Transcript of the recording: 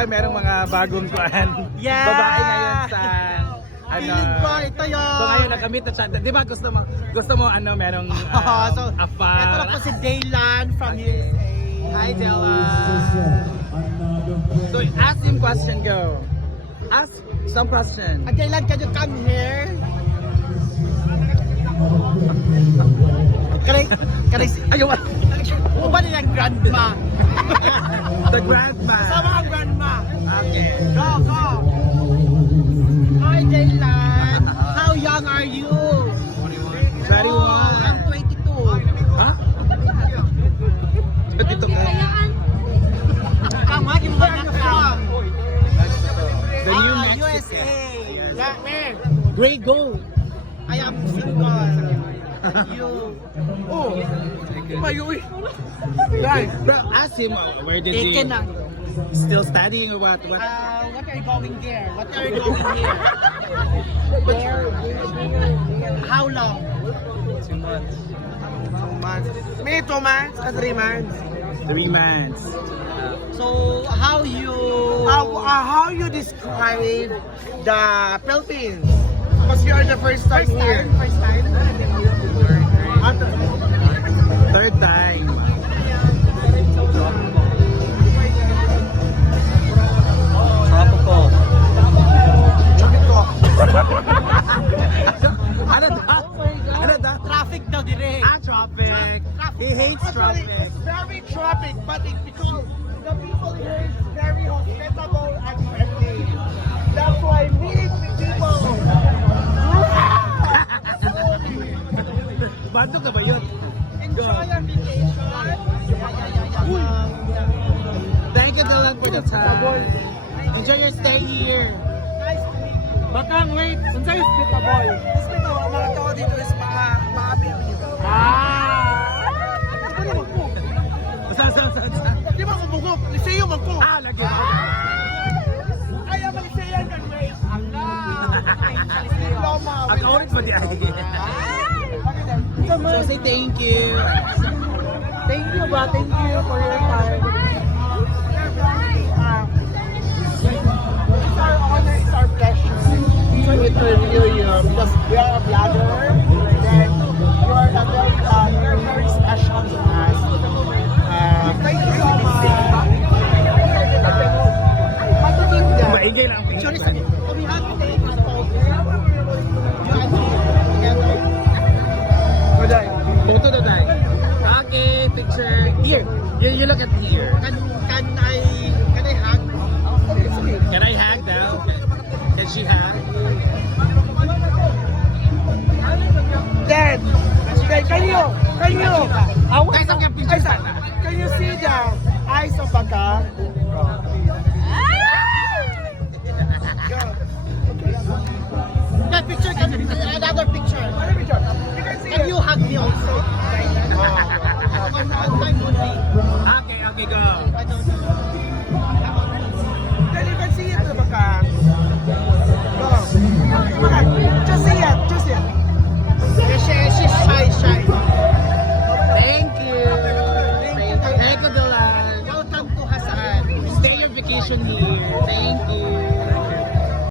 Kaya merong mga bagong kuan. Yeah! Babae ngayon sa ano. Feeling ko, ito yun. So ngayon nakamit na siya. Di ba gusto mo, gusto mo ano, merong um, Oh, so, afar. ito lang po si Daylan from USA. Hi, Della. So ask him question, go. Ask some question. Ah, Daylan, can you come here? Can I, ayaw, ano ba nilang grandma? The grandma. Okay. Go, go. Hi, Daylan. How young are you? 21. Oh, I'm 22. Ha? Dito ka. Tama, yung mga nakam. The new Ah, Mexico. USA. Yeah, man. Gray gold. I am single. You. Oh. Mayuwi. Guys, bro, ask him uh, where did he... Ike na. Still studying or what? What? Uh, what are you going there? What are you doing here? How long? Two months. Two months. Me, two months or three months. Three months. So, how you... How, uh, how you describe the Philippines? Because you are the first time here. First time? Third time. He hates traffic. it's very traffic, but it's because the people here is very hospitable and friendly. That's why meeting with people. Bato ka ba yun? Enjoy your vacation. Thank you Dylan for the time. Enjoy your stay here. Nice to meet you. Bakang, wait. Unsa yung hospitable? Hospital, ang mga tao dito is mga mga Ba di ay? So say thank you. Thank you ba? Thank you for your time. It's our honor, it's our pleasure to interview you because we are a blogger and you are a very, uh, you're very special to us. Uh, thank you so much. Lang. You, you look at here. Can can I can I hug? Can I hag now? Can she hag? Dad, Dad, can you can you can you see the eyes of Baka?